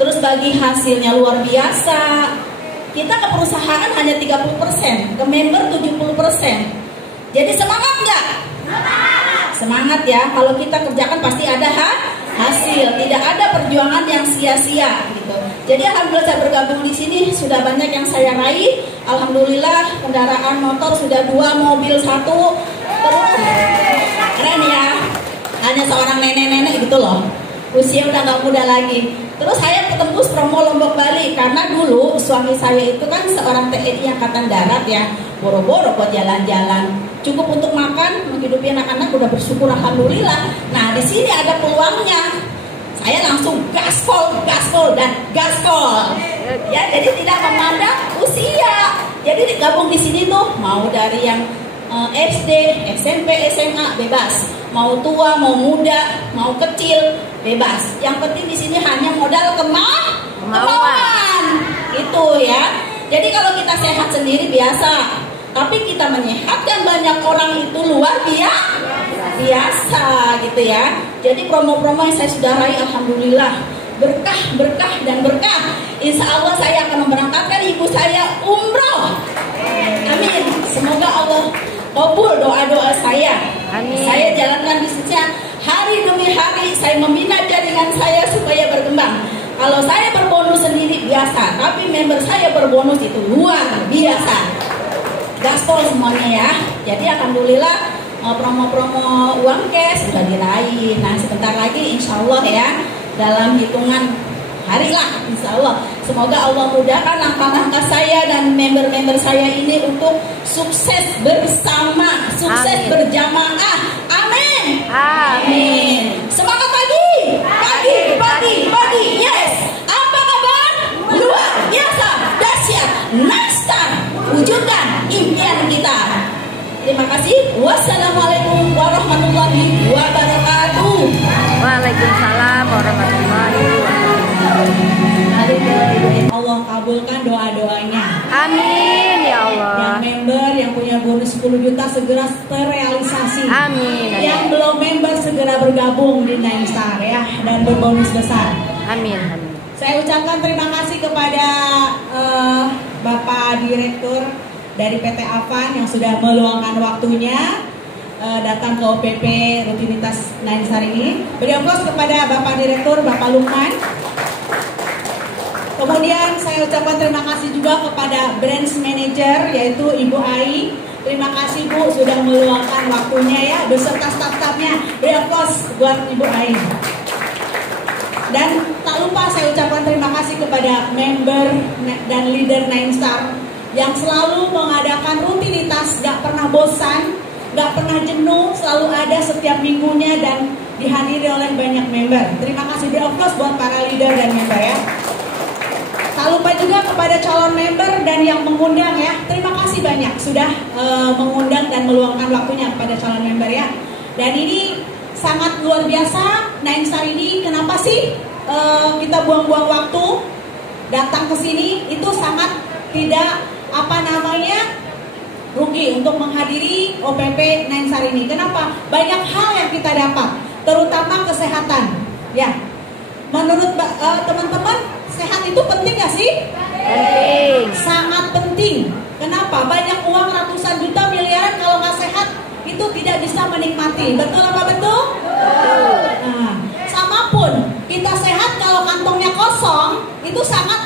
Terus bagi hasilnya luar biasa. Kita ke perusahaan hanya 30%, ke member 70%. Jadi semangat nggak? Semangat ya. Kalau kita kerjakan pasti ada hasil. Tidak ada perjuangan yang sia-sia gitu. Jadi alhamdulillah saya bergabung di sini sudah banyak yang saya raih. Alhamdulillah kendaraan motor sudah 2, mobil 1. Terus keren ya. Hanya seorang nenek-nenek gitu loh. Usia udah gak muda lagi. Terus saya ketembus promo Lombok Bali. Karena dulu suami saya itu kan seorang TNI Angkatan Darat ya. Boro-boro buat jalan-jalan. Cukup untuk makan, menghidupi anak-anak udah bersyukur alhamdulillah. Nah di sini ada peluangnya. Saya langsung gaspol dan gaspol. Ya jadi tidak memandang usia. Jadi gabung di sini tuh mau dari yang SD, SMP, SMA bebas. Mau tua, mau muda, mau kecil bebas. Yang penting di sini hanya modal kemauan. Itu ya. Jadi kalau kita sehat sendiri biasa, tapi kita menyehatkan banyak orang itu luar biasa gitu ya. Jadi promo-promo yang saya sudah raih alhamdulillah berkah dan berkah. Insya Allah saya akan memberangkatkan ibu saya umroh. Amin. Semoga Allah kabul doa-doa saya. Amin. Saya jalankan bisnisnya hari demi hari. Saya membina jaringan saya supaya berkembang. Kalau saya berbonus sendiri biasa, tapi member saya berbonus itu luar biasa. Gaspol semuanya ya. Jadi alhamdulillah promo-promo uang cash sudah diraih. Nah sebentar lagi insya Allah ya, dalam hitungan hari lah insya Allah. Semoga Allah mudahkan langkah-langkah saya dan member-member saya ini untuk sukses bersama, sukses berjamaah. Amin. Amin. Semangat pagi. Yes. Apa kabar? Luar biasa, dahsyat, nastar. Wujudkan impian kita. Terima kasih. Wassalamualaikum warahmatullahi wabarakatuh. Waalaikumsalam warahmatullahi wabarakatuh. Allah kabulkan doa-doanya. Amin ya Allah. Yang member yang punya bonus 10 juta segera terrealisasi. Amin. Yang belum member segera bergabung di Nine Star ya dan berbonus besar. Amin. Saya ucapkan terima kasih kepada Bapak Direktur dari PT Avan yang sudah meluangkan waktunya datang ke OPP rutinitas Nine Star ini. Beri aplaus kepada Bapak Direktur, Bapak Lukman. Kemudian saya ucapkan terima kasih juga kepada Branch Manager yaitu Ibu Ai. Terima kasih Bu sudah meluangkan waktunya ya beserta staf-stafnya. Beri aplaus buat Ibu Ai. Dan tak lupa saya ucapkan terima kasih kepada member dan leader Nine Star yang selalu mengadakan rutinitas, gak pernah bosan, gak pernah jenuh, selalu ada setiap minggunya dan dihadiri oleh banyak member. Terima kasih, beri aplaus buat para leader dan member ya. Tak lupa juga kepada calon member dan yang mengundang ya. Terima kasih banyak sudah mengundang dan meluangkan waktunya kepada calon member ya. Dan ini sangat luar biasa Nine Star ini. Kenapa sih kita buang-buang waktu datang ke sini? Itu sangat tidak rugi untuk menghadiri OPP Nine Star ini. Kenapa? Banyak hal yang kita dapat, terutama kesehatan. Ya, menurut teman-teman, sehat itu penting gak sih? Penting. Sangat penting. Kenapa? Banyak uang ratusan juta miliaran kalau nggak sehat itu tidak bisa menikmati. Betul apa betul? Nah, sama pun kita sehat kalau kantongnya kosong itu sangat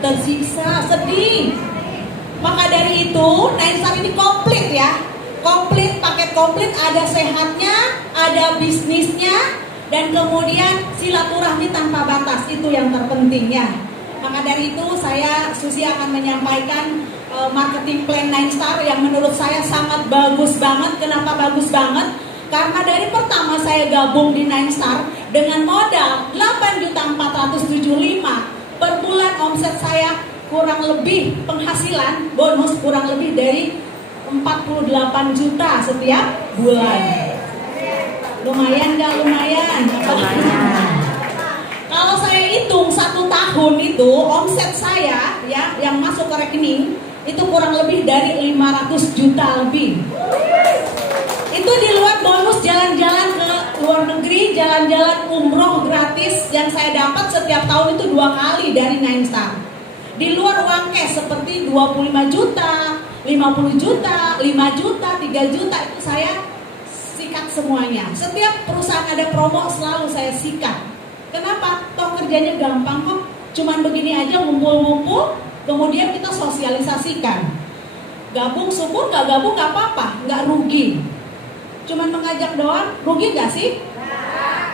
tersiksa, sedih. Maka dari itu Nine Star ini komplit ya. Komplit, paket komplit, ada sehatnya, ada bisnisnya, dan kemudian silaturahmi tanpa batas. Itu yang terpenting ya. Maka dari itu saya Susi akan menyampaikan marketing plan Nine Star yang menurut saya sangat bagus banget. Kenapa bagus banget? Karena dari pertama saya gabung di Nine Star dengan modal 8.475 per bulan, omset saya kurang lebih penghasilan bonus kurang lebih dari 48 juta setiap bulan. Lumayan gak? Lumayan. Kalau saya hitung 1 tahun itu omset saya ya yang masuk ke rekening itu kurang lebih dari 500 juta lebih. Itu di luar bonus jalan-jalan ke luar negeri, jalan-jalan umroh gratis yang saya dapat setiap tahun itu 2 kali dari Nine Star. Di luar uang cash seperti 25 juta, 50 juta, 5 juta, 3 juta itu saya sikat semuanya. Setiap perusahaan ada promo selalu saya sikat. Kenapa? Toh kerjanya gampang kok. Cuman begini aja ngumpul-ngumpul, kemudian kita sosialisasikan. Gabung syukur, nggak gabung nggak apa-apa, nggak rugi. Cuman mengajak doang, rugi nggak sih?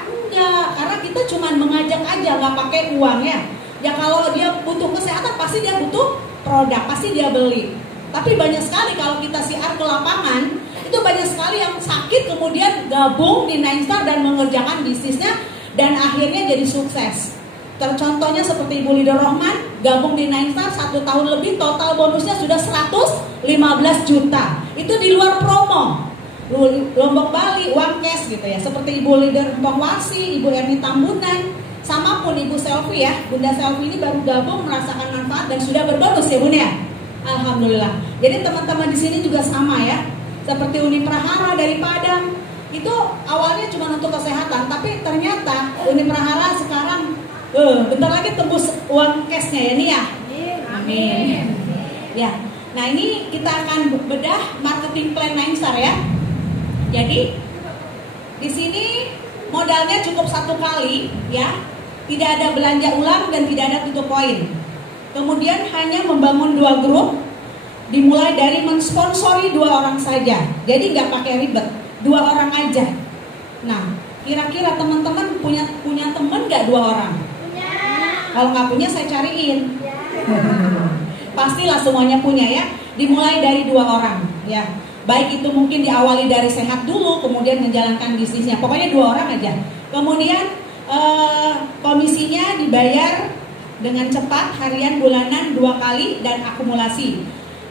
Enggak, karena kita cuman mengajak aja, nggak pakai uang ya. Ya kalau dia butuh kesehatan, pasti dia butuh produk, pasti dia beli. Tapi banyak sekali kalau kita siar ke lapangan, itu banyak sekali yang sakit kemudian gabung di Nine Star dan mengerjakan bisnisnya dan akhirnya jadi sukses. Contohnya seperti Ibu Lider Rohman gabung di Nine Star 1 tahun lebih, total bonusnya sudah 115 juta. Itu di luar promo. Lombok Bali, uang cash gitu ya. Seperti Ibu Lider Mpong Warsi, Ibu Erni Tambunan, sama pun Ibu Selfie ya. Bunda Selfie ini baru gabung merasakan manfaat dan sudah berbonus ya Bunda ya. Alhamdulillah. Jadi teman-teman di sini juga sama ya. Seperti Uni Prahara dari Padang. Itu awalnya cuma untuk kesehatan, tapi ternyata Uni Prahara sekarang bentar lagi tembus uang cashnya ya nih ya. Amin. Ya. Nah ini kita akan bedah marketing plan Nine Star ya. Jadi di sini modalnya cukup 1 kali ya. Tidak ada belanja ulang dan tidak ada tutup poin. Kemudian hanya membangun 2 grup. Dimulai dari mensponsori 2 orang saja. Jadi nggak pakai ribet, 2 orang aja. Nah, kira-kira teman-teman punya teman nggak 2 orang? Kalau nggak punya saya cariin. Pastilah semuanya punya ya. Dimulai dari 2 orang ya. Baik itu mungkin diawali dari sehat dulu, kemudian menjalankan bisnisnya. Pokoknya 2 orang aja. Kemudian komisinya dibayar dengan cepat, harian, bulanan 2 kali dan akumulasi.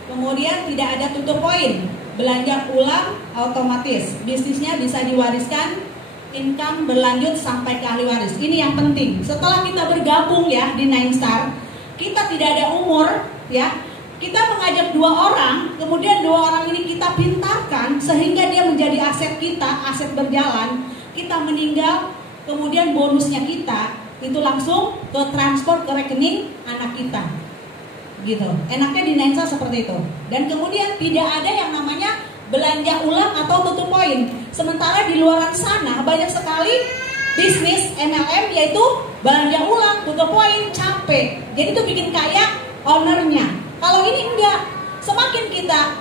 Kemudian tidak ada tutup poin. Belanja ulang otomatis. Bisnisnya bisa diwariskan, income berlanjut sampai ke ahli waris. Ini yang penting. Setelah kita bergabung ya di Nine Star, kita tidak ada umur ya. Kita mengajak 2 orang, kemudian 2 orang ini kita pintarkan sehingga dia menjadi aset kita, aset berjalan. Kita meninggal, kemudian bonusnya kita itu langsung ke transfer ke rekening anak kita. Gitu. Enaknya di Nine Star seperti itu. Dan kemudian tidak ada yang namanya belanja ulang atau tutup poin. Sementara di luar sana banyak sekali bisnis MLM yaitu belanja ulang, tutup poin, capek. Jadi itu bikin kaya ownernya. Kalau ini enggak. Semakin kita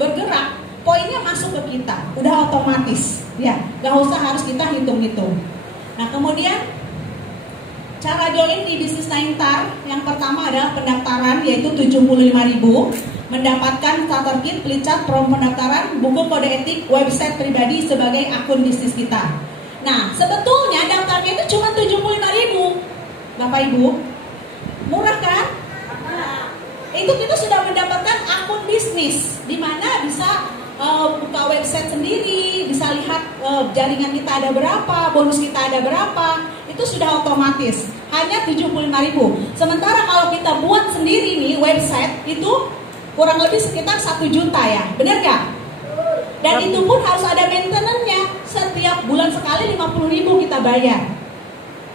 bergerak, poinnya masuk ke kita. Udah otomatis. Ya, gak usah harus kita hitung-hitung. Nah, kemudian cara join di bisnis Nine Star yang pertama adalah pendaftaran yaitu 75.000. Mendapatkan starter kit, plicat, prom pendaftaran, buku kode etik, website pribadi sebagai akun bisnis kita. Nah, sebetulnya daftarnya itu cuma 75.000. Bapak Ibu, murah kan? Itu kita sudah mendapatkan akun bisnis di mana bisa buka website sendiri, bisa lihat jaringan kita ada berapa, bonus kita ada berapa. Itu sudah otomatis. Hanya 75.000. Sementara kalau kita buat sendiri nih website itu kurang lebih sekitar 1 juta ya, benar gak? Dan itu pun harus ada maintenance-nya. Setiap bulan sekali 50.000 kita bayar.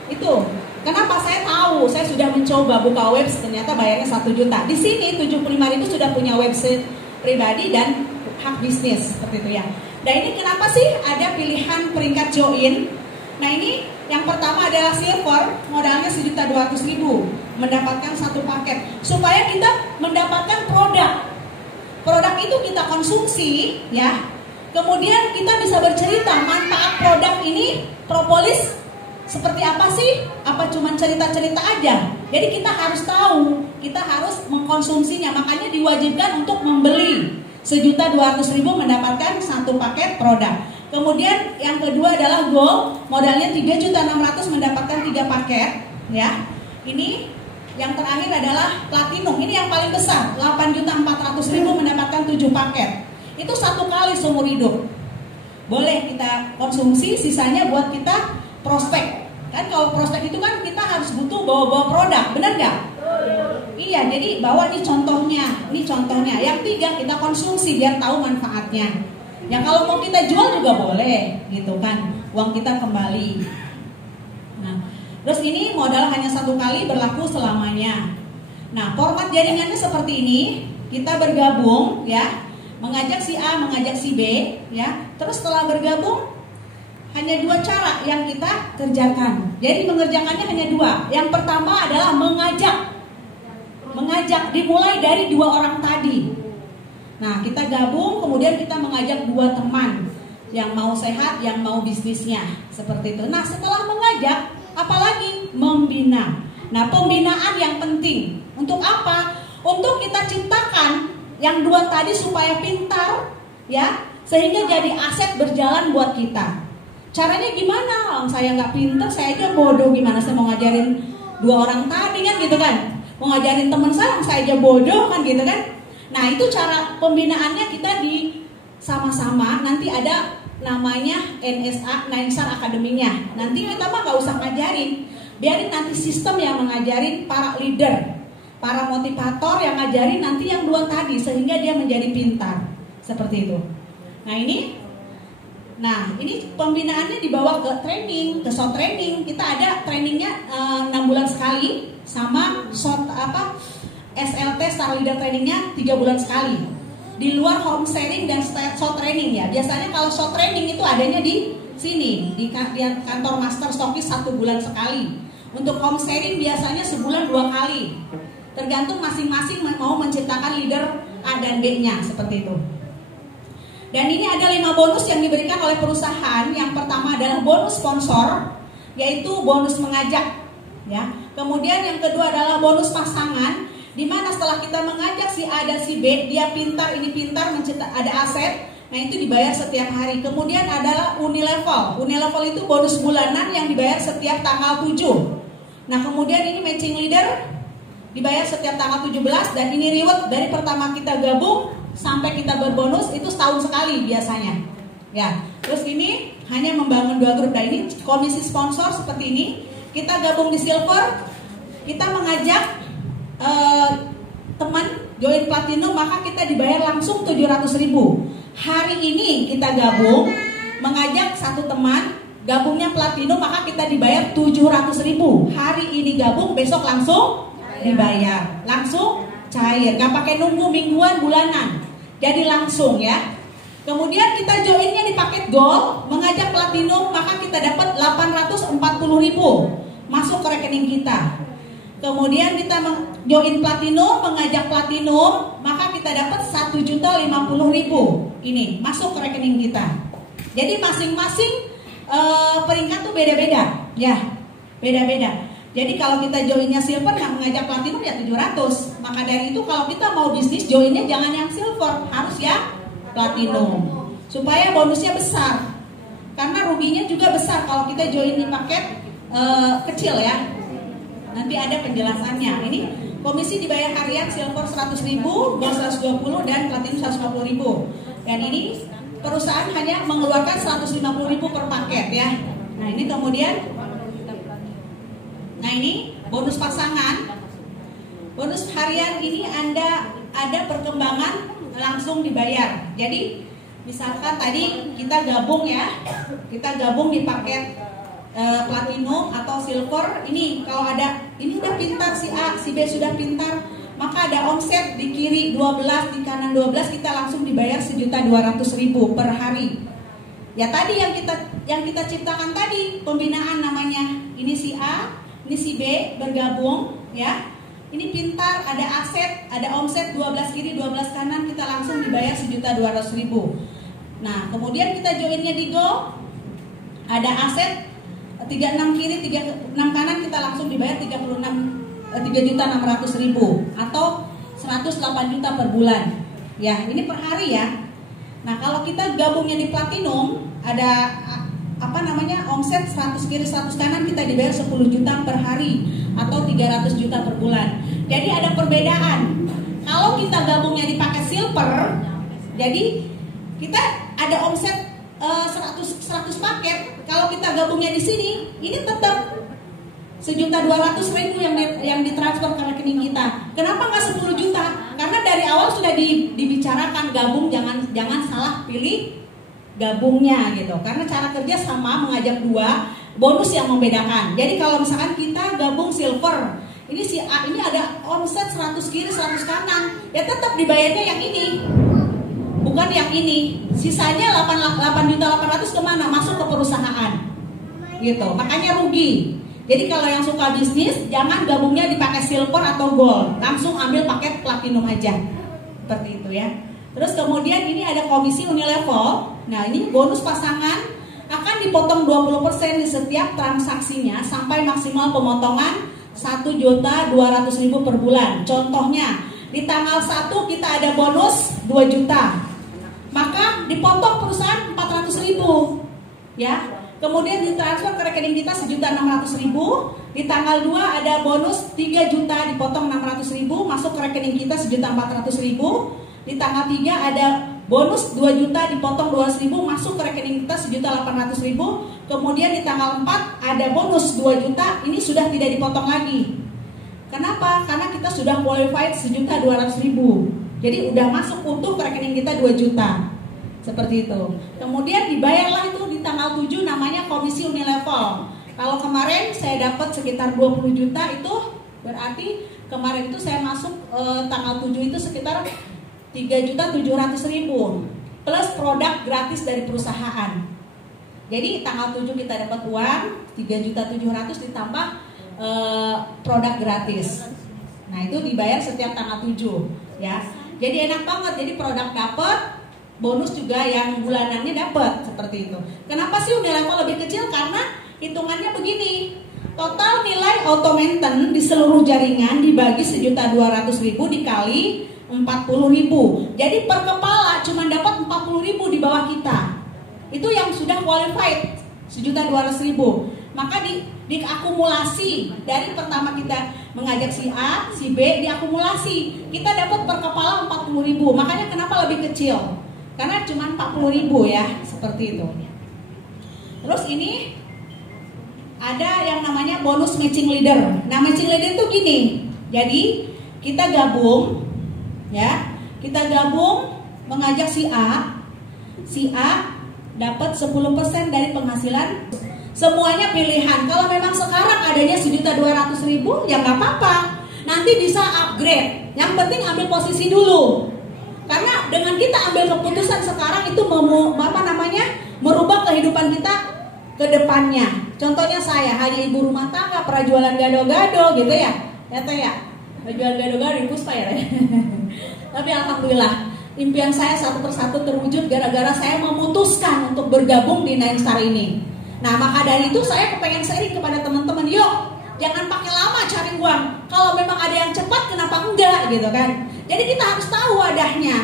Itu. Kenapa saya tahu? Saya sudah mencoba buka website, ternyata bayarnya 1 juta. Di sini 75.000 sudah punya website pribadi dan hak bisnis seperti itu ya. Nah ini kenapa sih ada pilihan peringkat join? Nah ini yang pertama adalah silver, modalnya 1.200.000, mendapatkan 1 paket supaya kita mendapatkan produk. Produk itu kita konsumsi ya. Kemudian kita bisa bercerita manfaat produk ini, propolis seperti apa sih? Apa cuma cerita-cerita aja? Jadi kita harus tahu, kita harus mengkonsumsinya. Makanya diwajibkan untuk membeli. 1.200.000 mendapatkan 1 paket produk. Kemudian yang kedua adalah gold, modalnya 3.600.000 mendapatkan 3 paket ya. Ini yang terakhir adalah platinum. Ini yang paling besar, 8.400.000 mendapatkan 7 paket. Itu 1 kali seumur hidup. Boleh kita konsumsi, sisanya buat kita prospek. Kan kalau prospek itu kan kita harus butuh bawa-bawa produk, benar nggak? Iya, jadi bawa nih contohnya. Yang 3 kita konsumsi biar tahu manfaatnya. Ya kalau mau kita jual juga boleh, gitu kan, uang kita kembali. Nah, terus ini modal hanya 1 kali, berlaku selamanya. Nah, format jaringannya seperti ini, kita bergabung ya, mengajak si A, mengajak si B ya. Terus setelah bergabung hanya 2 cara yang kita kerjakan. Jadi mengerjakannya hanya 2. Yang pertama adalah mengajak, dimulai dari 2 orang tadi. Nah, kita gabung, kemudian kita mengajak 2 teman yang mau sehat, yang mau bisnisnya, seperti itu. Nah, setelah mengajak, apalagi membina. Nah, pembinaan yang penting. Untuk apa? Untuk kita ciptakan yang 2 tadi supaya pintar, ya, sehingga jadi aset berjalan buat kita. Caranya gimana? Saya nggak pintar, saya aja bodoh, gimana saya mau ngajarin 2 orang tadi kan, gitu kan? Mau ngajarin teman saya aja bodoh kan, gitu kan? Nah, itu cara pembinaannya kita di sama-sama. Nanti ada namanya NSA, Nainstar Academy-nya. Nanti kita mah gak usah ngajarin, biarin nanti sistem yang mengajarin para leader, para motivator yang ngajarin nanti yang 2 tadi, sehingga dia menjadi pintar. Seperti itu. Nah ini pembinaannya dibawa ke training, ke short training. Kita ada trainingnya 6 bulan sekali, sama short SLT Star Leader trainingnya 3 bulan sekali. Di luar home sharing dan short training ya. Biasanya kalau short training itu adanya di sini, di kantor Master Stokis 1 bulan sekali. Untuk home sharing biasanya sebulan 2 kali. Tergantung masing-masing mau menciptakan leader A dan B-nya, seperti itu. Dan ini ada 5 bonus yang diberikan oleh perusahaan. Yang pertama adalah bonus sponsor, yaitu bonus mengajak ya. Kemudian yang kedua adalah bonus pasangan, di mana setelah kita mengajak si A dan si B, dia pintar, ini pintar, ada aset. Nah, itu dibayar setiap hari. Kemudian adalah unilevel. Unilevel itu bonus bulanan yang dibayar setiap tanggal 7. Nah, kemudian ini matching leader dibayar setiap tanggal 17. Dan ini reward dari pertama kita gabung sampai kita berbonus itu setahun sekali biasanya ya. Terus ini hanya membangun 2 grup. Nah, ini komisi sponsor seperti ini. Kita gabung di silver, kita mengajak teman join platinum, maka kita dibayar langsung 700.000. Hari ini kita gabung, mengajak 1 teman, gabungnya platinum, maka kita dibayar 700.000. Hari ini gabung, besok langsung dibayar, langsung cair, gak pakai nunggu mingguan, bulanan, jadi langsung ya. Kemudian kita joinnya di paket gold, mengajak platinum, maka kita dapat 840.000 masuk ke rekening kita. Kemudian kita join platinum, mengajak platinum, maka kita dapat 1.050.000 ini masuk ke rekening kita. Jadi masing-masing peringkat tuh beda-beda ya, beda-beda. Jadi kalau kita joinnya silver, yang mengajak platinum ya 700. Maka dari itu kalau kita mau bisnis, joinnya jangan yang silver, harus yang platinum, supaya bonusnya besar. Karena ruginya juga besar kalau kita join di paket kecil ya. Nanti ada penjelasannya. Ini komisi dibayar harian, silver 100.000, gold 120, dan platinum 150.000. Dan ini perusahaan hanya mengeluarkan 150.000 per paket ya. Nah, ini kemudian, nah ini bonus pasangan. Bonus harian ini ada perkembangan langsung dibayar. Jadi misalkan tadi kita gabung ya, kita gabung di paket platinum atau silver. Ini kalau ada, ini udah pintar si A, si B sudah pintar, maka ada omset di kiri 12, di kanan 12, kita langsung dibayar 1.200.000 per hari. Ya tadi yang kita ciptakan tadi, pembinaan namanya. Ini si A, ini si B bergabung ya. Ini pintar, ada aset, ada omset 12 kiri 12 kanan, kita langsung dibayar 1.200.000. Nah, kemudian kita joinnya di Go, ada aset 36 kiri 36 kanan, kita langsung dibayar 3.600.000 atau 108 juta per bulan. Ya, ini per hari ya. Nah, kalau kita gabungnya di platinum, ada omset 100 kiri 100 kanan, kita dibayar 10 juta per hari atau 300 juta per bulan. Jadi ada perbedaan. Kalau kita gabungnya di paket silver, jadi kita ada omset 100 paket. Kalau kita gabungnya di sini, ini tetap 1.200.000 yang ditransfer ke rekening kita. Kenapa nggak 10 juta? Karena dari awal sudah dibicarakan gabung, jangan salah pilih gabungnya gitu. Karena cara kerja sama, mengajak dua, bonus yang membedakan. Jadi kalau misalkan kita gabung silver, ini si A ini ada omset 100 kiri 100 kanan, ya tetap dibayarnya yang ini, bukan yang ini. Sisanya 8.800.000 kemana? Masuk ke perusahaan gitu, makanya rugi. Jadi kalau yang suka bisnis, jangan gabungnya dipakai silver atau gold, langsung ambil paket platinum aja, seperti itu ya. Terus kemudian ini ada komisi unilevel. Nah ini bonus pasangan akan dipotong 20% di setiap transaksinya sampai maksimal pemotongan 1.200.000 per bulan. Contohnya di tanggal 1 kita ada bonus 2 juta, maka dipotong perusahaan 400.000 ya. Kemudian ditransfer ke rekening kita 1.600.000. Di tanggal 2 ada bonus 3 juta dipotong 600.000 masuk ke rekening kita 1.400.000. Di tanggal 3 ada bonus 2 juta dipotong 200.000 masuk ke rekening kita 1.800.000. Kemudian di tanggal 4 ada bonus 2 juta, ini sudah tidak dipotong lagi. Kenapa? Karena kita sudah qualified 1.200.000. Jadi udah masuk utuh ke rekening kita 2 juta. Seperti itu. Kemudian dibayarlah itu di tanggal 7, namanya komisi unilevel. Kalau kemarin saya dapat sekitar 20 juta, itu berarti kemarin itu saya masuk tanggal 7 itu sekitar 3.700.000 plus produk gratis dari perusahaan. Jadi tanggal 7 kita dapat uang 3.700.000 ditambah produk gratis. Nah itu dibayar setiap tanggal 7 ya. Jadi enak banget. Jadi produk dapat, bonus juga yang bulanannya dapat, seperti itu. Kenapa sih unilevel lebih kecil? Karena hitungannya begini. Total nilai auto maintain di seluruh jaringan dibagi 1.200.000 dikali 40.000. Jadi per kepala cuma dapat 40.000 di bawah kita. Itu yang sudah qualified 1.200.000. Maka diakumulasi dari pertama kita mengajak si A, si B, diakumulasi. Kita dapat per kepala 40.000. Makanya kenapa lebih kecil? Karena cuma 40.000 ya, seperti itu. Terus ini ada yang namanya bonus matching leader. Nah, matching leader itu gini. Jadi kita gabung ya, kita gabung mengajak si A dapat 10% dari penghasilan, semuanya pilihan. Kalau memang sekarang adanya 1.200.000 ya nggak apa-apa, nanti bisa upgrade. Yang penting ambil posisi dulu, karena dengan kita ambil keputusan sekarang itu merubah kehidupan kita ke depannya. Contohnya saya hanya ibu rumah tangga, pernah jualan gado-gado gitu ya, ya jual gado-gado di Puspa ya. Tapi alhamdulillah impian saya satu persatu terwujud gara-gara saya memutuskan untuk bergabung di Nine Star ini. Nah maka dari itu saya kepengen sharing kepada teman-teman, yuk jangan pakai lama cari uang. Kalau memang ada yang cepat kenapa enggak gitu kan. Jadi kita harus tahu wadahnya.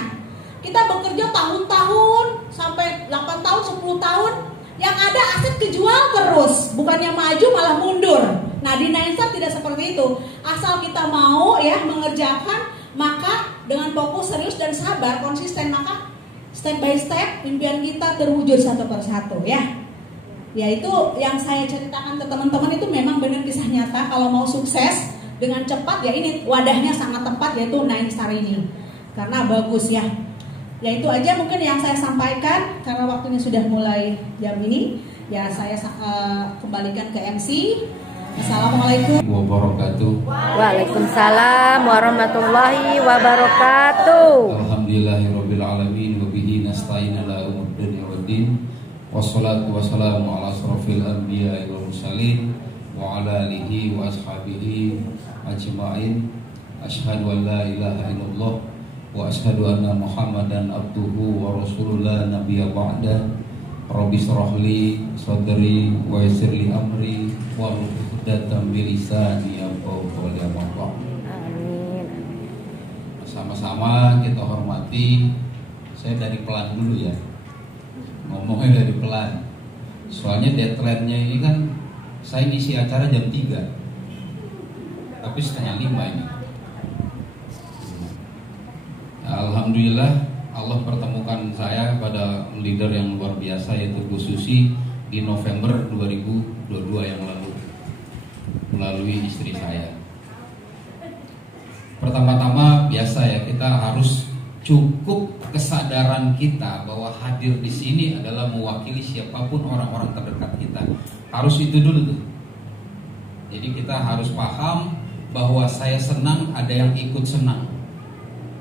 Kita bekerja tahun-tahun sampai 8 tahun 10 tahun, yang ada aset kejual terus, bukannya maju malah mundur. Nah di Nine Star tidak seperti itu. Asal kita mau ya mengerjakan, maka dengan fokus, serius dan sabar, konsisten, maka step by step impian kita terwujud satu persatu ya. Ya itu yang saya ceritakan ke teman-teman itu memang benar kisah nyata. Kalau mau sukses dengan cepat ya ini wadahnya sangat tepat, yaitu Nine Star ini. Karena bagus ya. Ya itu aja mungkin yang saya sampaikan, karena waktunya sudah mulai jam ini. Ya saya kembalikan ke MC. Assalamualaikum wabarakatuh. Waalaikumsalam warahmatullahi wabarakatuh. Alhamdulillahirabbil alamin wa bihi nasta'in ala umuri dunya waddin. Wassalatu wassalamu ala asrofil anbiya'i wal mursalin wa ala alihi wa ashabihi ajma'in. Asyhadu an la ilaha illallah wa asyhadu anna Muhammadan abduhu wa rasulullah nabiyya ba'da. Rabbi shrah li sadri wa yassir li amri wa datang bilisani yafqahu qawli. Amin. Sama-sama kita hormati. Saya dari pelan dulu ya, ngomongnya dari pelan. Soalnya deadline-nya ini kan saya ngisi acara jam 3, tapi setengah 5 ini. Alhamdulillah Allah pertemukan saya pada leader yang luar biasa, yaitu Bu Susi di November 2022 yang lalu melalui istri saya. Pertama-tama biasa ya, kita harus cukup kesadaran kita bahwa hadir di sini adalah mewakili siapapun orang-orang terdekat kita. Harus itu dulu tuh. Jadi kita harus paham bahwa saya senang, ada yang ikut senang.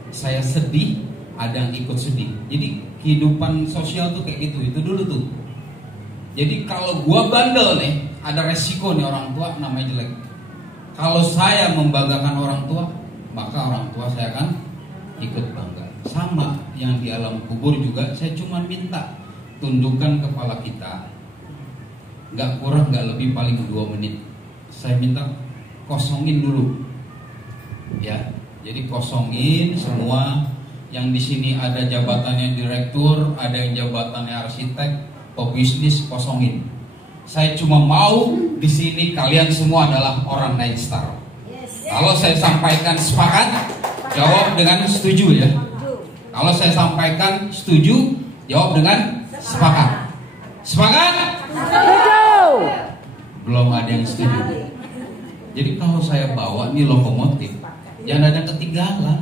Saya sedih, ada yang ikut sedih. Jadi kehidupan sosial tuh kayak gitu, itu dulu tuh. Jadi kalau gua bandel nih, ada resiko nih orang tua namanya jelek. Kalau saya membanggakan orang tua, maka orang tua saya akan ikut bangga. Sama yang di alam kubur juga, saya cuma minta tundukkan kepala kita, nggak kurang nggak lebih paling 2 menit. Saya minta kosongin dulu, ya. Jadi kosongin semua. Yang di sini ada jabatannya direktur, ada yang jabatannya arsitek, pebisnis, kosongin. Saya cuma mau di sini kalian semua adalah orang Nightstar. Kalau saya sampaikan sepakat, jawab dengan setuju ya. Kalau saya sampaikan setuju, jawab dengan sepakat. Sepakat? Setuju. Belum ada yang setuju. Jadi kalau saya bawa nih lokomotif, jangan ada yang ketinggalan.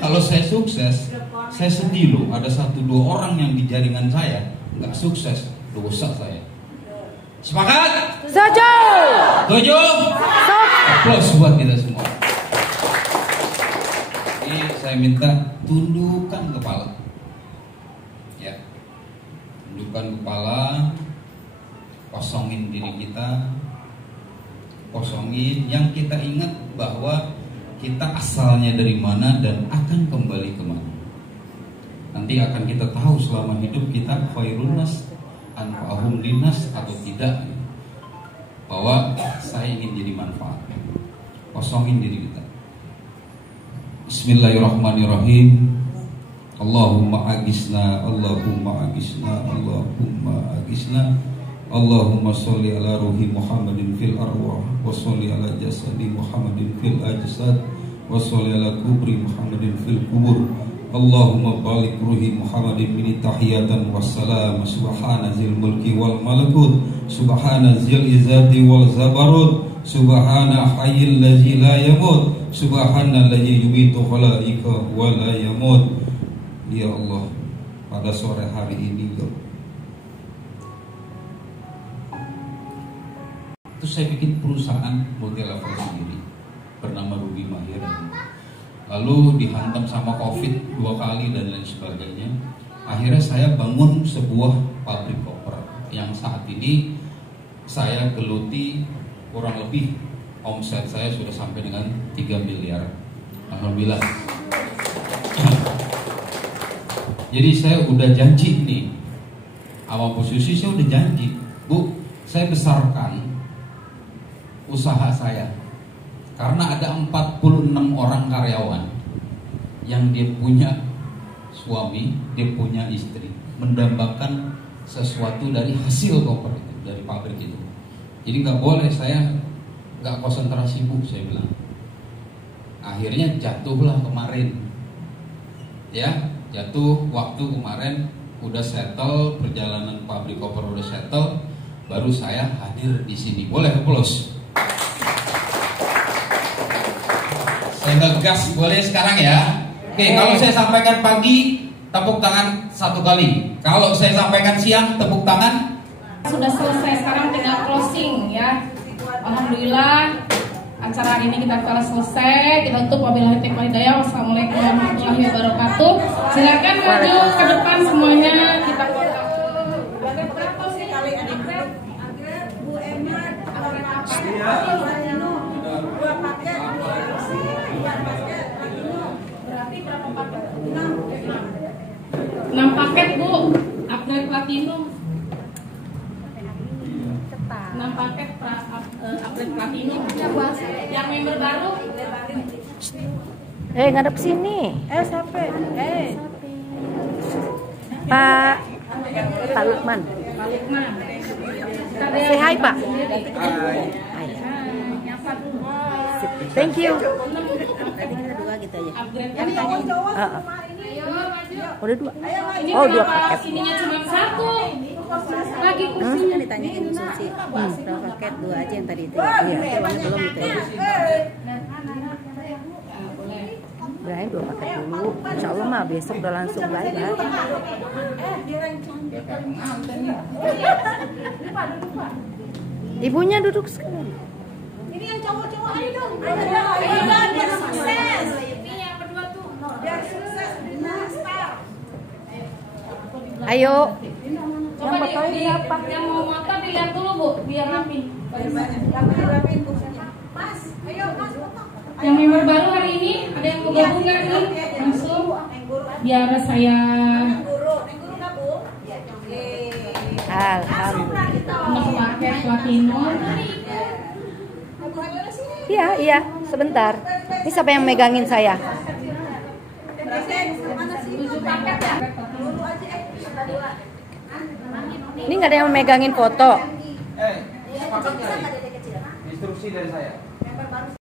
Kalau saya sukses, saya sedih loh. Ada 1-2 orang yang di jaringan saya nggak sukses, dosa saya. Sepakat? Setuju. Setuju? Aplaus buat kita semua. Ini saya minta tundukkan kepala. Ya. Tundukkan kepala. Kosongin diri kita. Kosongin, yang kita ingat bahwa kita asalnya dari mana dan akan kembali kemana. Nanti akan kita tahu selama hidup kita khairun nas anfa'uhum linnas atau tidak. Bahwa saya ingin jadi manfaat. Kosongin diri kita. Bismillahirrahmanirrahim. Allahumma agisna, Allahumma agisna, Allahumma agisna. Allahumma sholli ala ruhi Muhammadin fil arwah, wa sholli ala jasadi Muhammadin fil ajsad, wa sholli ala kubri Muhammadin fil kubur. Allahumma balik ruhi Muhammadin min tahiyatan wassalam. Subhana zil mulki wal malakut, subhana zil izzati wal zabarut, subhana hayyil ladzi la yamut, subhana ladzi yumitu khalaika wa la yamut. Ya Allah, pada sore hari ini terus saya bikin perusahaan multi level sendiri bernama Ruby Mahir. Lalu dihantam sama COVID 2 kali dan lain sebagainya. Akhirnya saya bangun sebuah pabrik koper yang saat ini saya geluti, kurang lebih omset saya sudah sampai dengan 3 miliar. Alhamdulillah. Jadi saya udah janji nih sama Bu Susi, saya udah janji, Bu, saya besarkan usaha saya karena ada 46 orang karyawan yang dia punya suami, dia punya istri, mendambakan sesuatu dari hasil koper itu, dari pabrik itu. Jadi nggak boleh saya nggak konsentrasi, Bu, saya bilang. Akhirnya jatuhlah kemarin, ya, jatuh waktu kemarin udah settle, perjalanan pabrik koper udah settle, baru saya hadir di sini. Boleh applause? Saya ngegas, boleh sekarang ya? Oke, kalau saya sampaikan pagi, tepuk tangan 1 kali. Kalau saya sampaikan siang, tepuk tangan. Sudah selesai, sekarang tinggal closing ya. Alhamdulillah acara hari ini kita telah selesai. Kita tutup, wabillahi taufiq wal hidayah. Wassalamualaikum warahmatullahi wabarakatuh. Silakan maju ke depan semuanya. Kita berapa sih kali ada Bu Emat, dua paket, berarti berapa paket? 6 paket, Bu. Upgrade platinum. 6 paket upgrade platinum. Yang member baru. Ngadep sini. Sampai. Pak Lukman. Say hi, Pak. Hai. Thank you. Tadi kita 2 gitu aja. Udah 2. Ini Oh, 2 kenapa paket. sininya cuma 1? Lagi kursi. Kan ditanyain Bu Susi. Berapa paket 2 aja yang tadi itu. Iya. Uangnya belum gitu ya. Ibrahim 2 paket dulu. Insya Allah mah besok udah langsung bye-bye. Ibunya duduk sekali. Ini yang cowok-cowok ayo dong. Biar sukses. Ini yang berdua tuh. Biar sukses Nastar. Ayo. Coba siapa? Yang mau motor dilihat dulu Bu, biar rapi. Mas, ayo Mas foto. Yang member baru hari ini ada yang mau gabung nggak nih? Langsung. Biar saya. Guru nggak Bu? Alhamdulillah. Untuk paket Platinum. Iya, sebentar. Ini siapa yang megangin saya? 7 paket ya? Ini nggak ada yang megangin foto. Sepakatnya instruksi dari saya.